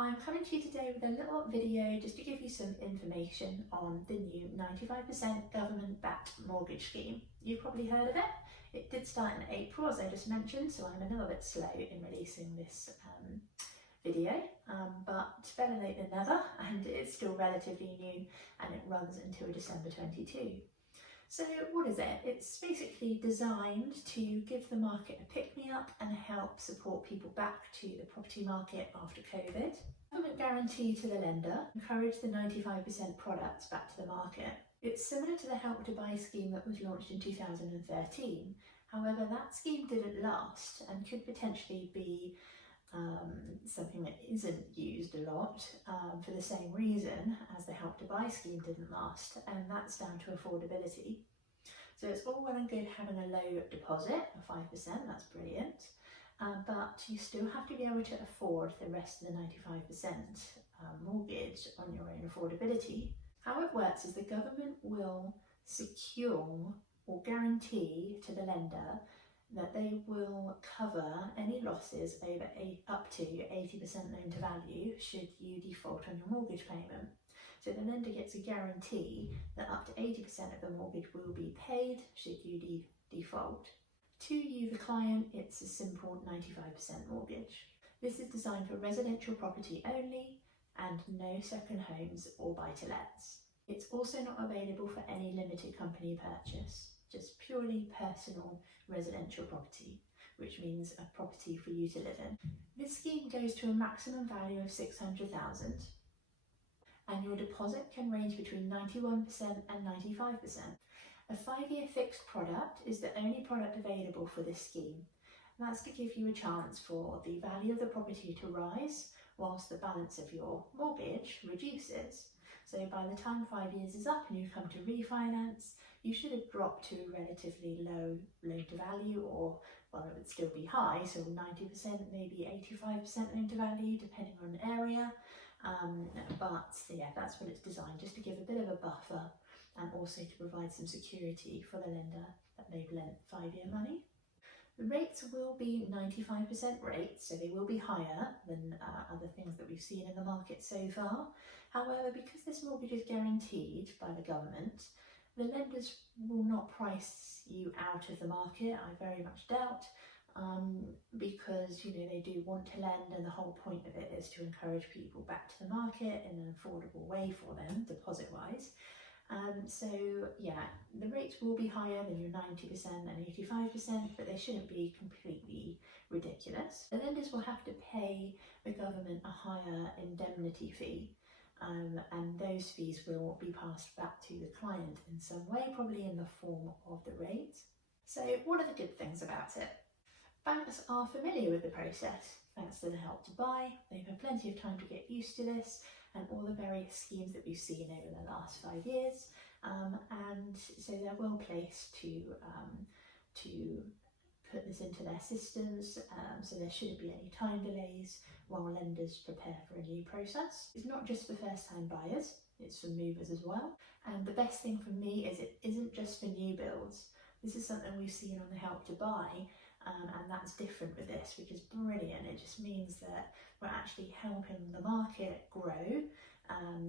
I'm coming to you today with a little video just to give you some information on the new 95% government-backed mortgage scheme. You've probably heard of it. It did start in April, as I just mentioned, so I'm a little bit slow in releasing this video, but better late than never, and it's still relatively new and it runs until December 22. So what is it? It's basically designed to give the market a pick-me-up and help support people back to the property market after COVID. Government guarantee to the lender, encourage the 95% products back to the market. It's similar to the Help to Buy scheme that was launched in 2013. However, that scheme didn't last and could potentially be something that isn't used a lot for the same reason as the Help to Buy scheme didn't last, and that's down to affordability. So it's all well and good having a low deposit of 5%, that's brilliant, but you still have to be able to afford the rest of the 95% mortgage on your own affordability. How it works is the government will secure or guarantee to the lender that they will cover any losses over up to 80% loan to value should you default on your mortgage payment. So the lender gets a guarantee that up to 80% of the mortgage will be paid should you default. To you, the client, it's a simple 95% mortgage. This is designed for residential property only and no second homes or buy-to-lets. It's also not available for any limited company purchase, just purely personal residential property, which means a property for you to live in. This scheme goes to a maximum value of 600,000 and your deposit can range between 91% and 95%. A 5-year fixed product is the only product available for this scheme. And that's to give you a chance for the value of the property to rise whilst the balance of your mortgage reduces. So by the time 5 years is up and you come to refinance, you should have dropped to a relatively low loan to value, or well, it would still be high, so 90%, maybe 85% loan to value, depending on area. But yeah, that's what it's designed, just to give a bit of a buffer and also to provide some security for the lender that they've lent 5-year money. The rates will be 95% rates, so they will be higher than other things that we've seen in the market so far. However, because this mortgage is guaranteed by the government, the lenders will not price you out of the market, I very much doubt, because they do want to lend, and the whole point of it is to encourage people back to the market in an affordable way for them, deposit-wise. So yeah, the rates will be higher than your 90% and 85%, but they shouldn't be completely ridiculous. The lenders will have to pay the government a higher indemnity fee, and those fees will be passed back to the client in some way, probably in the form of the rate. So what are the good things about it? Banks are familiar with the process, thanks to the Help to Buy. They've had plenty of time to get used to this and all the various schemes that we've seen over the last 5 years, and so they're well placed to put this into their systems, so there shouldn't be any time delays while lenders prepare for a new process. It's not just for first-time buyers, it's for movers as well. And the best thing for me is it isn't just for new builds. This is something we've seen on the Help to Buy, and that's different with this, which is brilliant. It just means that we're actually helping the market grow,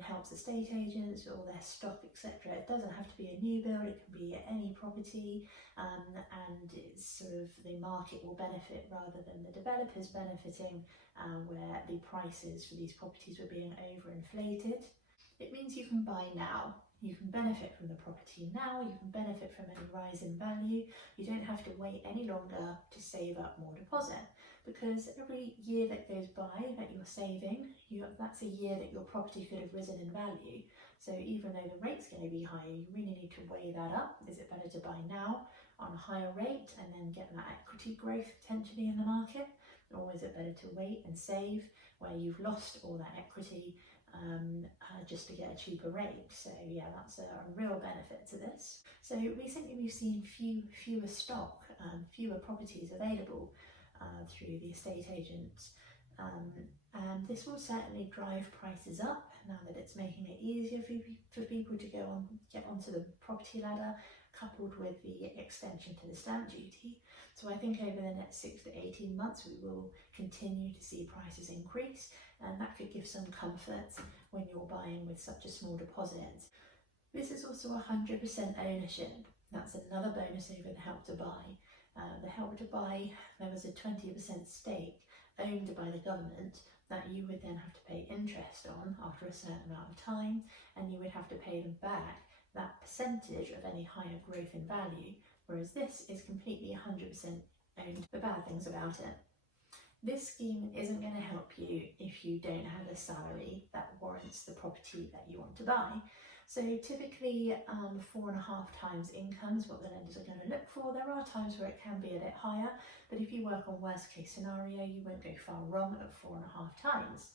helps estate agents, all their stock, etc. It doesn't have to be a new build, it can be any property, and it's sort of the market will benefit rather than the developers benefiting, where the prices for these properties were being overinflated. It means you can buy now. You can benefit from the property now, you can benefit from any rise in value. You don't have to wait any longer to save up more deposit, because every year that goes by that you're saving, that's a year that your property could have risen in value. So even though the rate's going to be higher, you really need to weigh that up. Is it better to buy now on a higher rate and then get that equity growth potentially in the market? Or is it better to wait and save where you've lost all that equity just to get a cheaper rate? So yeah, that's a real benefit to this. So recently we've seen fewer stock, fewer properties available through the estate agents, And this will certainly drive prices up now that it's making it easier for people to get onto the property ladder, coupled with the extension to the stamp duty. So I think over the next 6 to 18 months we will continue to see prices increase, and that could give some comfort when you're buying with such a small deposit. This is also 100% ownership. That's another bonus over the Help to Buy. The Help to Buy, there was a 20% stake owned by the government that you would then have to pay interest on after a certain amount of time, and you would have to pay them back that percentage of any higher growth in value, whereas this is completely 100% owned. The bad things about it: this scheme isn't going to help you if you don't have a salary that warrants the property that you want to buy. So typically 4.5 times income is what the lenders are going to look for. There are times where it can be a bit higher, but if you work on worst case scenario, you won't go far wrong at 4.5 times.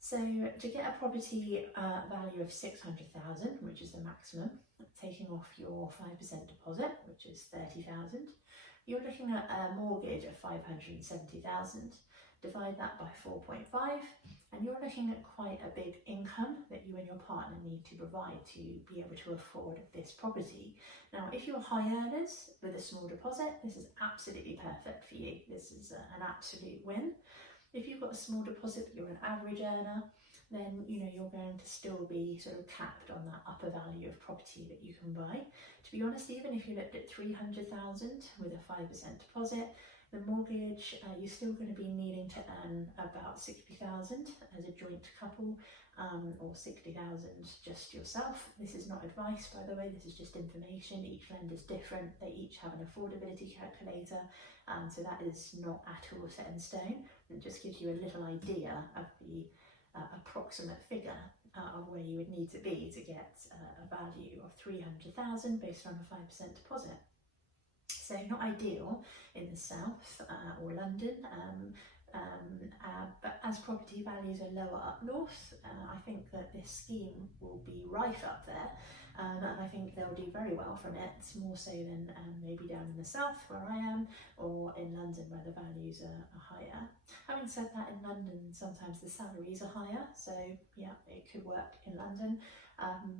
So to get a property value of 600,000, which is the maximum, taking off your 5% deposit, which is 30,000, you're looking at a mortgage of 570,000. Divide that by 4.5, and you're looking at quite a big income that you and your partner need to provide to be able to afford this property. Now, if you're high earners with a small deposit, this is absolutely perfect for you. This is an absolute win. If you've got a small deposit but you're an average earner, then you're going to still be sort of capped on that upper value of property that you can buy. To be honest, even if you looked at 300,000 with a 5% deposit, the mortgage, you're still going to be needing to earn about 60,000 as a joint couple, or 60,000 just yourself. This is not advice, by the way, this is just information. Each lender's different, they each have an affordability calculator, so that is not at all set in stone. It just gives you a little idea of the approximate figure of where you would need to be to get a value of 300,000 based on a 5% deposit. So not ideal in the south or London, but as property values are lower up north, I think that this scheme will be rife up there, and I think they'll do very well from it, more so than maybe down in the south where I am, or in London where the values are higher. Having said that, in London sometimes the salaries are higher, so yeah, it could work in London,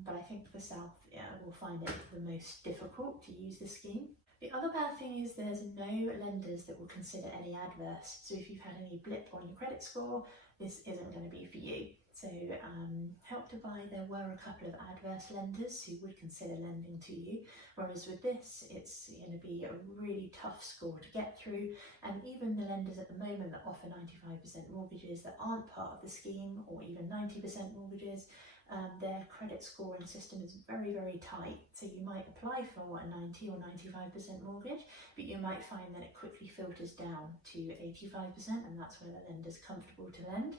but I think the south will find it the most difficult to use this scheme. The other bad thing is there's no lenders that will consider any adverse. So if you've had any blip on your credit score, this isn't going to be for you. So Help to Buy, there were a couple of adverse lenders who would consider lending to you, whereas with this, it's going to be a really tough score to get through. And even the lenders at the moment that offer 95% mortgages that aren't part of the scheme, or even 90% mortgages, their credit scoring system is very, very tight. So you might apply for a 90 or 95% mortgage, but you might find that it quickly filters down to 85%, and that's where the lender's comfortable to lend.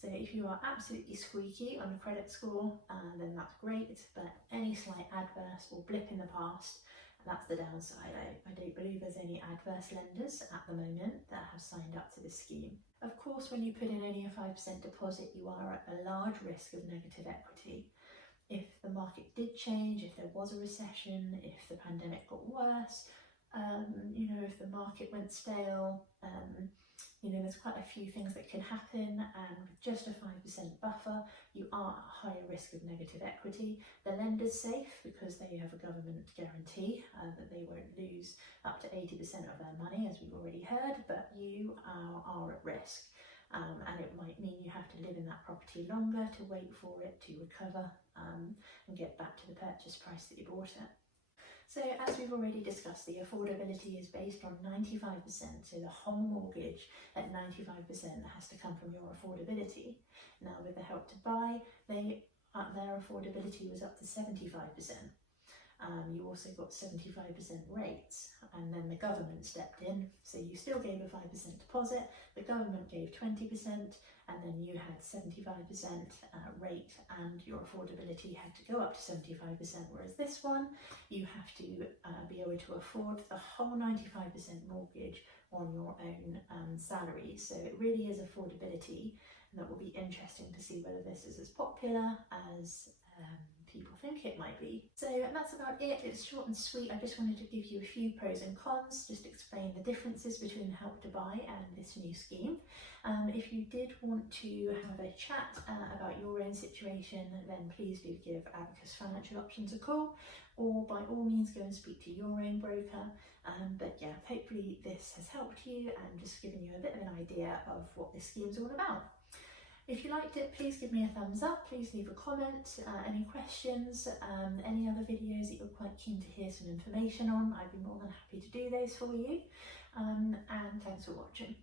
So if you are absolutely squeaky on a credit score, then that's great, but any slight adverse or blip in the past, that's the downside. I don't believe there's any adverse lenders at the moment that have signed up to this scheme. Of course, when you put in only a 5% deposit, you are at a large risk of negative equity. If the market did change, if there was a recession, if the pandemic got worse, if the market went stale, there's quite a few things that can happen, and with just a 5% buffer, you are at higher risk of negative equity. The lender's safe because they have a government guarantee that they won't lose up to 80% of their money, as we've already heard, but you are at risk. And it might mean you have to live in that property longer to wait for it to recover and get back to the purchase price that you bought it. So as we've already discussed, the affordability is based on 95%, so the whole mortgage at 95% has to come from your affordability. Now with the Help to Buy, their affordability was up to 75%. You also got 75% rates, and then the government stepped in, so you still gave a 5% deposit, the government gave 20%, and then you had 75% rate, and your affordability had to go up to 75%, whereas this one, you have to be able to afford the whole 95% mortgage on your own salary. So it really is affordability, and that will be interesting to see whether this is as popular as people think it might be. So that's about it. It's short and sweet. I just wanted to give you a few pros and cons, just explain the differences between Help to Buy and this new scheme. If you did want to have a chat about your own situation, then please do give Abacus Financial Options a call, or by all means go and speak to your own broker. But yeah, hopefully this has helped you and just given you a bit of an idea of what this scheme's all about. If you liked it, please give me a thumbs up, please leave a comment, any questions, any other videos that you're quite keen to hear some information on, I'd be more than happy to do those for you, and thanks for watching.